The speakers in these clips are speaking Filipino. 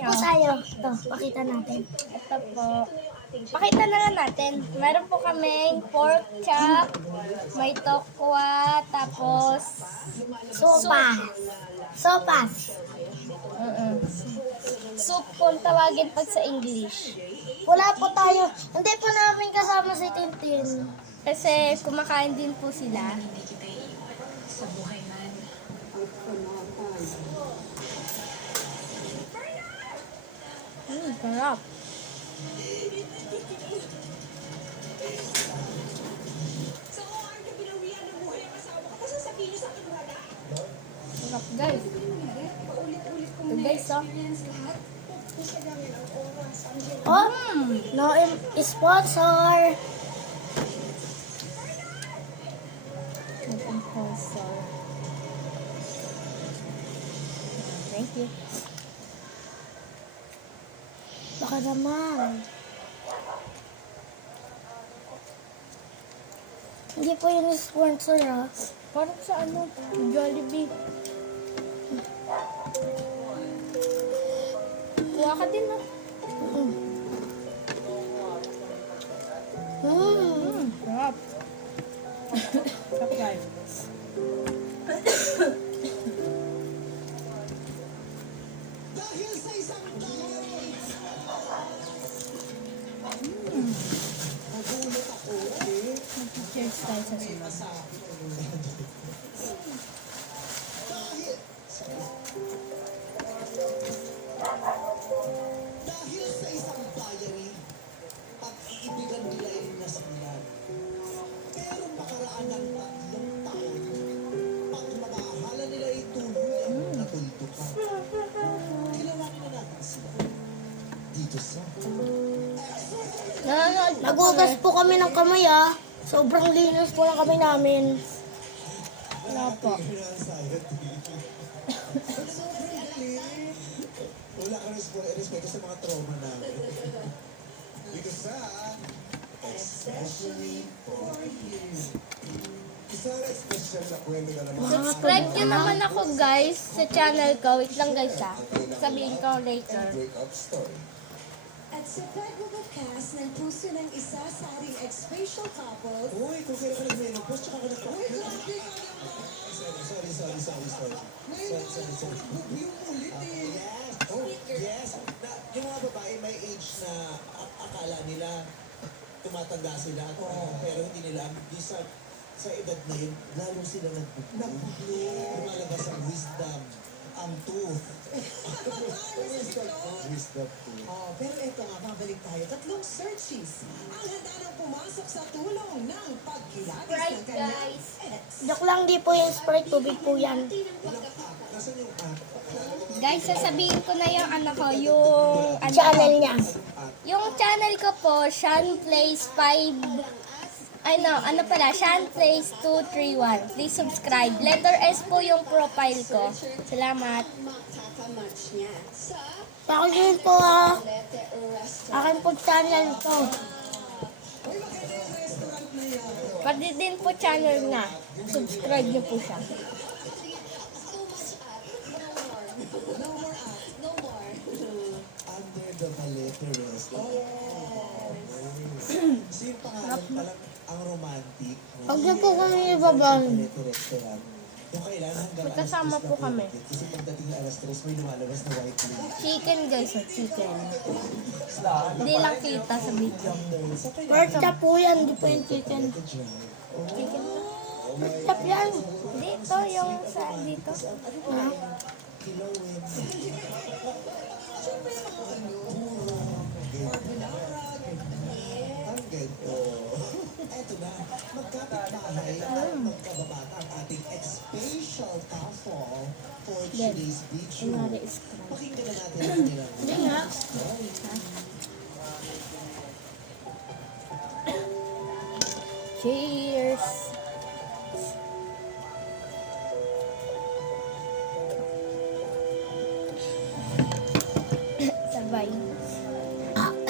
po tayo. Ito, pakita natin. Ito po. Pakita na lang natin. Meron po kaming pork chop, may tokwa, tapos Sopas. soup kung tawagin pag sa English. Wala po tayo. Hindi po namin kasama si Tintin. Kasi kumakain din po sila. Sarap. Sarap guys. Ito guys oh. Oh, no sponsor. Thank you. Baka naman. Hindi po yun sponsor ah. Parang sa ano, Jollibee. Kuha ka din ah. Sarap. Sarap guys. Cheers tayo sa sunod. Dahil sa isang bayari, pag-iibigan nila yung nasabihan. Pero makaraan ng 3 taon, pagmamahala nila ay tuluyang natuldukan. Kilalanin na natin sila dito sa Nagugas po kami ng kamay ah. Sobrang linis po ng kamay namin. Wala po. Wala ka respeto sa mga trauma namin. Dito sa Especially for You. Isang special na kwento na naman. Subscribe nyo naman ako guys sa channel ko. Wait lang guys ah. Sabihin ko later. Breakup story. At sa pagbubukas ng puso ng isa sa ating ex-facial couple, Uy, kung kailan ka nag-menopause, tsaka ka nag-menopause. Sorry. Yung ulit eh. Yes. Oh, yes. Na, yung mga babae may age na akala nila tumatanda sila at pero hindi nila di sa edad na yun, lalo sila nagpuplo. Lumalabas ang wisdom, ang tooth. Wisdom tooth. oh, pero ito nga, babalik tayo. 3 searches ang handa ng pumasok sa tulong ng pagkilatis ng Right kanyang guys. ex. Joke lang, di po yung Sprite. Tubig po yan. Nasaan yung Guys, sasabihin ko na yung ano ko, yung ano Channel niya. Yung channel ko po, Sean Plays 5. Ano pala, Sean Plays 231. Please subscribe. Letter S po yung profile ko. Salamat. Akin yun po ah. Akin po channel to. Pati din po channel na. Subscribe niyo po siya. Under the Maleteres. So yung pangalan palang ang romantic. Huwag niyo po kami ibaban. Malete Restaurant. Yung kailan hanggang Magkasama alas 3 po na kami. pinagkit. Kasi pagdating na alas 3, may lumalabas na white lane. Chicken guys, chicken. Hindi lang kita sa video. Pork chop po yan, di po yung chicken. Chicken to. Pork chop yan. Dito, yung sa dito. Ha? Kilawin. Ang ganda. Eto na, magkapit-bahay at magkababata ang ating ex-facial couple for today's video. Kunwari scrub. Pakinggan na natin ang kanilang Hindi nga. Cheers! Sabay.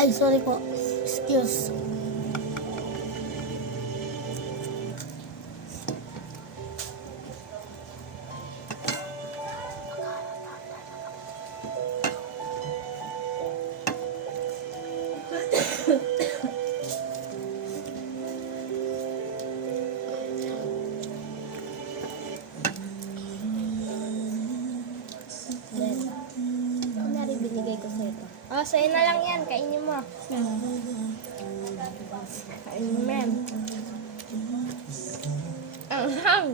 Ay, sorry po. Excuse. ko sa ito. Oh, sa'yo na lang yan. Kainin mo. Kainin mo yan. Anghang.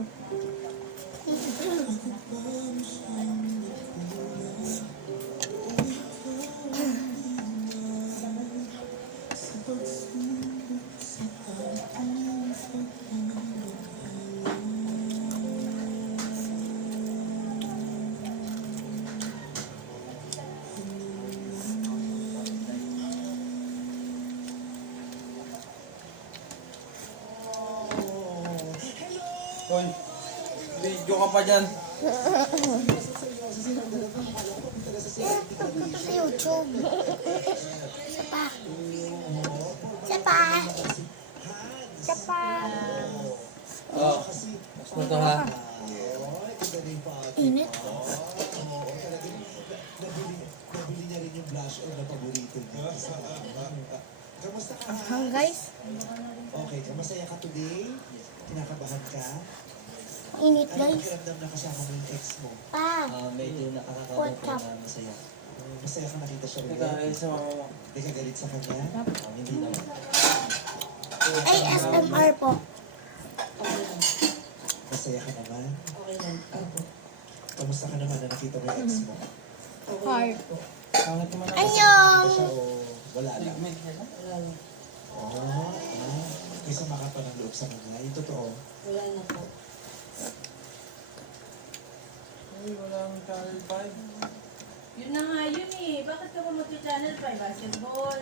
Hoy, video ka pa dyan. Punta sa YouTube. Isa pa. Isa pa. Isa pa. Oh, mas mo to ha. Init. Nabili niya rin yung blush on na paborito niya. Kamusta ka? Anghang, guys. Okay, masaya ka today? Kinakabahan ka? Init, Ano guys. pakiramdam na kasama mo yung ex mo? Pa. Medyo nakakakaroon What's po up? na masaya. Masaya ka nakita siya ulit? Nagkakain sa mama mo. Hindi ka galit sa kanya? Hindi naman. ASMR po. Masaya ka naman? Okay lang. Opo. Kamusta ka naman na nakita mo yung ex mo? Heart. Pangit naman ako. Anyong! Siya o wala lang? Pigment niya lang. Wala lang. Kaysa makapa ng loob sa kanya, yung totoo. Wala na po. Ay, wala akong channel 5. Yun na nga yun eh. Bakit ka pa mag-channel 5? Basketball?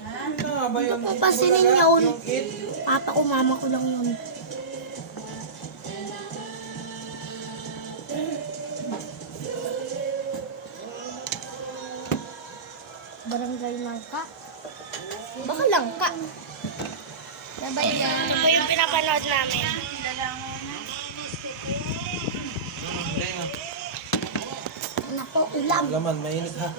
Ha? Ano nga ba yung Papasinin talaga? niya yun. Yung kid? Papa ko, mama ko lang yun. Barangay Langka. Baka lang ka. Nabay yan. Ito po yung pinapanood namin. Hindi nga. Ano po, ulam. Laman, mainit ha.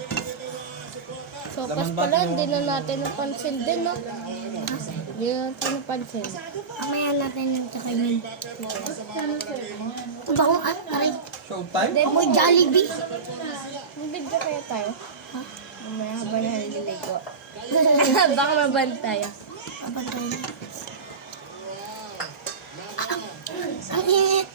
Sopas pala, hindi na natin napansin din, no? Hindi na natin napansin. Mamaya natin yung tsakainin. Ito ba kung aray? Showtime? Amoy Jollibee. May video kaya tayo? Ha? Mamaya habang naliligo. Baka mabantay. Papantay na. Ang init.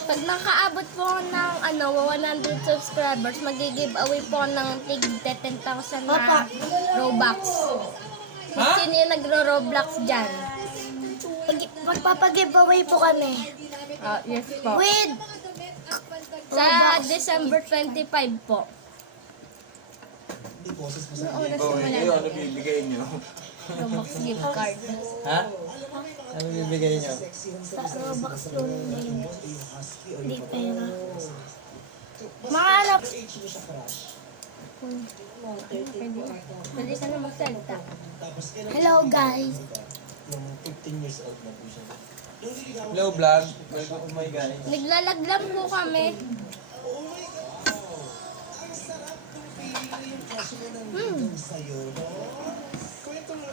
Pag nakaabot po ng 100 subscribers, mag-giveaway po ng tig 10,000 na Robux. Ha? Sino yung nagro-Roblox dyan? Magpapag-giveaway po kami. Yes po. With Sa December 25 po. Hindi boses mo sa Noong oras Ikaw, simula kayo, ano bibigay niyo? Robux gift card. Ha? Ano bibigay niyo? sa Robux yun. yung husky o Hindi yung pera. Mas Mga anak. age mo siya crush. Pwede ka na magsalita. Tapos kailan Hello guys. Yung 15 years old na po siya. nung niligawan Hello vlog. Welcome to my guys. Naglalaglam po kami. oh my God! Ang sarap ng feeling na yung crush mo nang ligaw sa'yo, no? Kwento mo,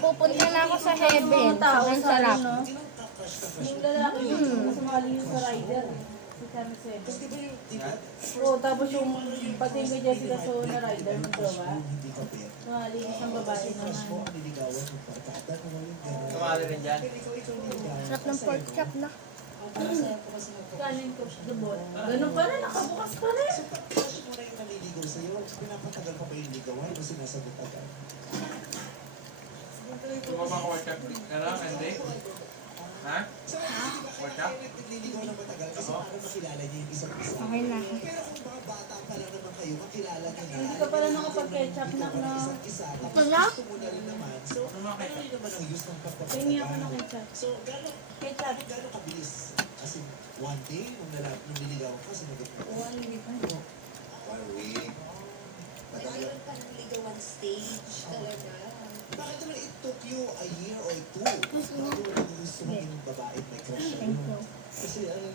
Pupunta na ako sa heaven. Sobrang sarap. sinong ka-crush ka crush? Yung lalaki yung sumali yung sa rider. Si Channel 7. Tapos di ba yung, di ba? Oo, tapos yung pati ko Jessica So na rider ng Crush jowa. mo, hindi ka pera. Sumali yung isang babae Crush mo, naman. ang niligawan ng barkada mo, yung gano'n. Sumali rin dyan. Ikaw niligawan. Sarap ng pork chop na. Kanin ko siya dubot. Ganun pa rin, nakabukas pa rin. So, pag crush mo na yung naliligaw sa'yo, pinapatagal pa ba yung ligawan o sinasagot agad? Workout ka lang, hindi? Ha? Workout? Nagliligaw ng matagal kasi para makilala niyo yung isa't isa. Okay na. Pero kung mga bata pa lang naman kayo, makilala niyo na. Hindi ka pala nakapag-ketchup na, no? Isa't isa. Tapos Ito na? gusto mo na rin naman. So, ano rin naman ang use ng Tingin ako ng pagpapatagal? ketchup. So, gano'ng kabilis? Kasi one day, nung niligaw ka, sinagot mo. 1 week. 1 week. Madali. Bakit naman it took you a year or two? Bago gusto mo yung babae may crush sa'yo? Thank you. Kasi ano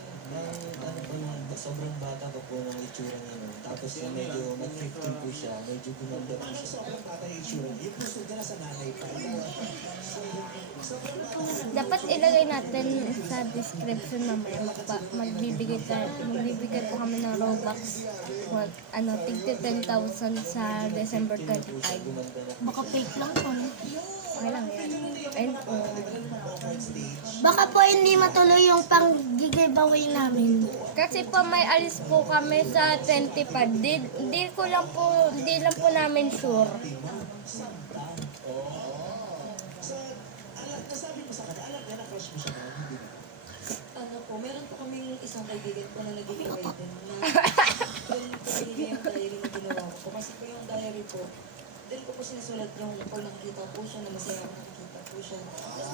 po nung sobrang bata ko po ng itsura niya. No? Tapos nung medyo mag-15 po siya, medyo gumanda po Parang siya. sobrang bata yung itsura niya. Yung gusto niya nasa nanay pa. So, Dapat ilagay natin sa description mamaya. Magbibigay po kami ng Robux. Tigti 10,000 sa December 25. Baka fake lang po. Okay lang yan. Ayun po. Baka po hindi matuloy yung pang-giveaway namin. Kasi po may alis po kami sa 25. Di lang po namin sure. Nasabi mo sa kanya, alam niya na crush mo siya na hindi na. Ano po, meron po kaming isang kaibigan po na nag-giveaway din na doon po pinili yung diary na ginawa ko po. Kasi po yung diary po, doon ko po sinusulat yung pag nakikita po siya na masaya ako nakikita po siya. Tapos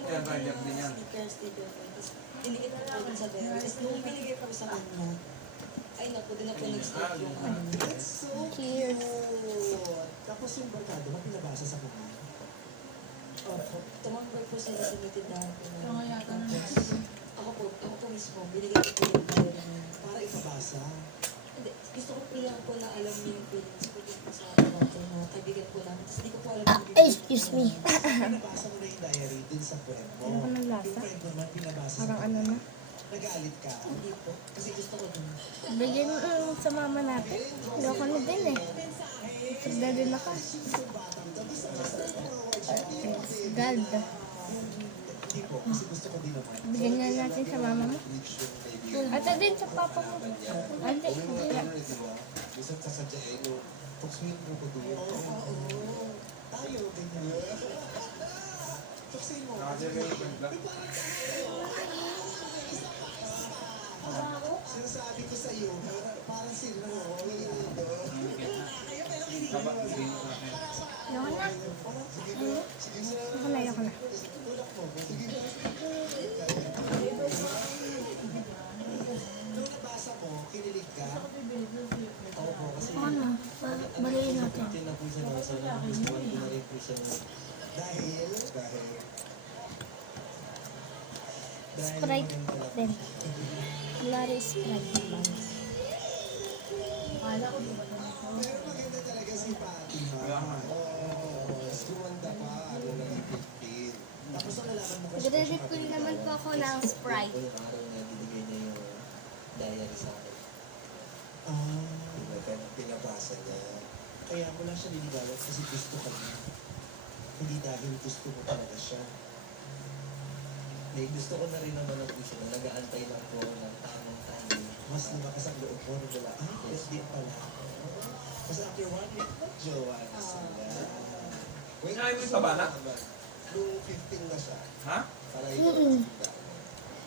Kaya budget din yan. sticker po. Tapos dinikit po dun sa diary. Tapos nung binigay po sa kanya, ay naku, din na po nag-start yung ano. That's so Cheers. cute. Tapos yung barkado mo, pinabasa sa kanya. Tumambay po sila sa may tindahan po Ito nga yata na Tapos ako po mismo, binigay ko po yung diary niya. Para ipabasa. Hindi, gusto ko po lang po na alam niyo yung feelings ko dito sa akin natin na kaibigan po namin. Tapos hindi ko po alam yung Excuse me. Pinabasa mo na yung diary dun sa friend mo. Ano ka ng lasa? Yung friend mo naman pinabasa sa Parang kanya. ano na. Nagalit ka. hindi po. Kasi gusto ko din. Bigyan sa mama natin. Hindi ako na din eh. Sagda din ako. God. Hindi po, kasi gusto ko din naman. Bigyan nga natin sa mama mo. At din sa papa mo. Ate, hindi lang. Gusto sasadyain mo. Tukswin mo ko doon. Tayo, ganyan. Tuksin mo. Sinasabi ko sa iyo, parang sila mo. Ayoko na. Ayoko na. Nung nabasa mo, kinilig ka. Opo, kasi Ano? Baliin natin. hindi na po siya nasa nagustuhan ko na rin po siya. Dahil Sprite din. Wala rin Sprite naman. pero maganda talaga si Fatima. Sumanda pa, ano na 15. Tapos ang nalaman mo kasi Nagre-refill naman po ako ng Sprite. Po yung araw na binigay niya yung diary sa akin. Pinabasa niya. Kaya mo lang siya niligawan kasi gusto ka niya. Hindi dahil gusto mo talaga siya. May gusto ko na rin naman po siya. Nag-aantay lang po ako ng tamang time. Mas lumakas ang loob mo nung wala. Yes, di pala. Kasi after 1 week, jowa na sila. Wait, Ay, may sabana? Nung 15 na siya, Ha? para ikaw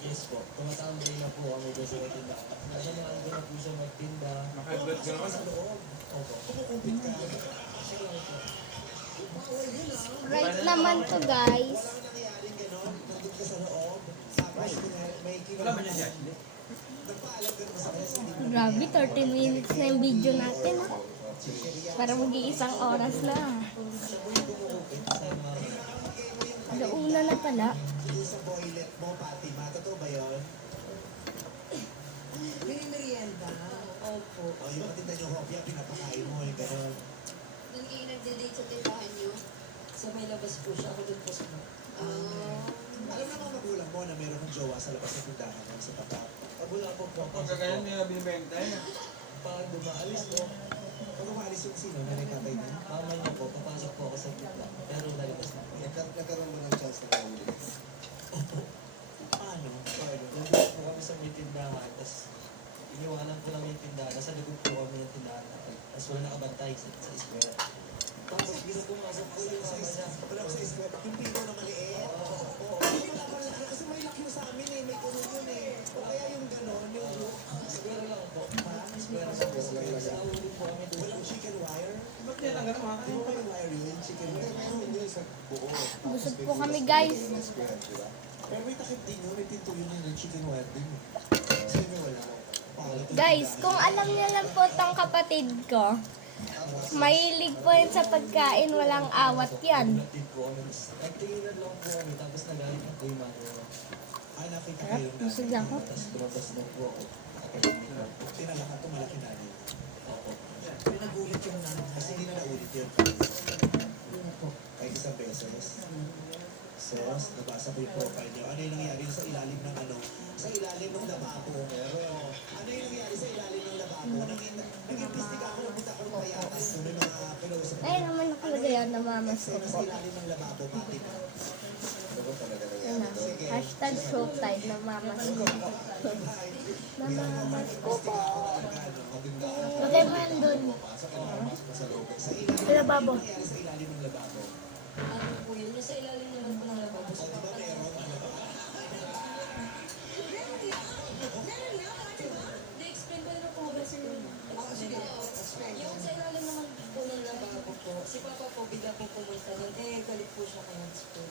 Yes po. Tumatambay na po kami doon sa tindahan. Nasamahan ko na po siya magtinda. Makaiblet ka naman. sa loob. Opo. Kumukumpit ka. Siya lang po. Sprite naman to guys. Walang nangyaring gano'n. Nandun ka sa loob. Tapos may Wala ba niya kinuha. siya? Nagpaalam ka naman sa kanya. Hindi mo Grabe, 30 minutes na yung video natin. Ah. Para mag-iisang oras na. Alauna na pala. Yung sa boylet mo, Fatima. Totoo ba yun? Merienda. Opo. O yung katinda niyo hopya, pinapakain mo. Yung gano'n. Doon kayo nagde-date sa tindahan niyo? Sa may labas po siya. Ako doon po sa Alam na mga magulang mo na meron kang jowa sa labas ng tindahan mo sa tapat. Pag wala po po. Pag kagayan niya binibenta eh. Pag dumaalis po, Pag umalis yung sino, na tatay niya. mama niya po, papasok po ako sa tinda. Pero lalabas na po. Nagkaroon mo ng chance na mahuli. Paano? Nandun po kami sa may tindahan, tapos iniwanan ko lang yung tindahan. Nasa likod po kami yung tindahan natin. Tapos wala nakabantay sa eskwela. Tapos bilang pumasok po yung mama niya. Wala ko sa iskwet. Yung pino na maliit. Oo. Wala pa lang. Kasi may lock yun sa amin eh. May kuno yun eh. O kaya yung gano'n, yung hook. Eskwela lang po. Eskwela lang po. Tapos nahuli po kami doon. Walang chicken wire. Ba't niya lang gano'n? Di mo ba yung wire yun? Chicken wire. Meron yun sa buo. Busog po kami guys. Pero may takip din yun. May pinto yun yung chicken wire din. Kasi may wala. Pangit yung Guys, tindahan. kung alam niyo lang po tong kapatid ko, mahilig po yun sa pagkain, walang awat yan. Natin po kami. Nagtinginan lang po kami. Tapos nagalit na po yung mama niya. Ay, nakita ko Sarap, yun. busog na ako. Tapos lumabas na po ako. Academic na po. Tinalakan to malaki na rin. Opo. Pero nagulit yung nanay. Kasi hindi na naulit yun. Kahit isang beses. access. Nabasa ko yung profile niyo. Ano yung nangyari sa ilalim ng ano? Sa ilalim ng lababo. Ano yung nangyari sa ilalim ng lababo? Nag-imbestiga ako, napunta ako ng bayatas. May mga kinausap ko. Ay, naman nakalagay yan, namamas ko Sa po. ilalim ng lababo, pati na. Yan na. Hashtag showtime, namamas ko po. Namamas ko po. Lagay mo yan dun. Sa lababo. Sa ilalim ng lababo. Ano po yun? Yung sa ilalim naman po ng lababo. Sa papa explain ko na po ba sir? Yung sa ilalim naman po ng lababo po, si Papa po bigla po pumunta doon. Galit po siya kay Hans po.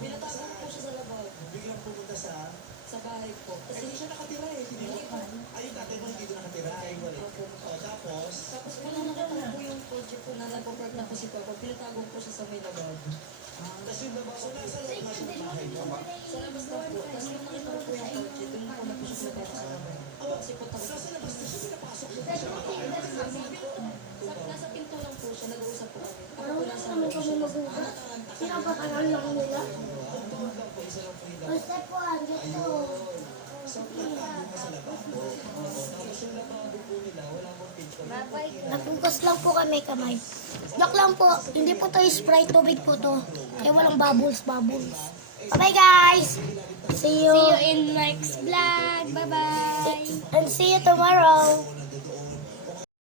Pinatawag po siya sa lababo. Biglang pumunta sa... Sa bahay po. Kasi hindi siya nakatira eh. Ayun tatay mo hindi doon nakatira. Tapos... Tapos po nung nakita po yung kotse po na nagpa-park na po si Papa, pinatago po siya sa may lababo. Tapos yung lababo, so nasa loob na siya ng bahay mo. Sa labas na po. Tapos nung nakita ko po yung kotse, doon po na po siya pinapasok sa lababo. Kasi po takot. Nasa labas na siya, pinapasok mo. Nasa pinto lang po siya, nag-uusap po kami. Ako Parang po wala nasa naman kami magugat. Pinapakaral lang nila. Basta po, dito. Nagbukas lang po kami kamay. Joke lang po. Hindi po to Sprite, tubig po to. Kaya walang bubbles. Bye guys! See you! See you in next vlog. Bye-bye! And see you tomorrow!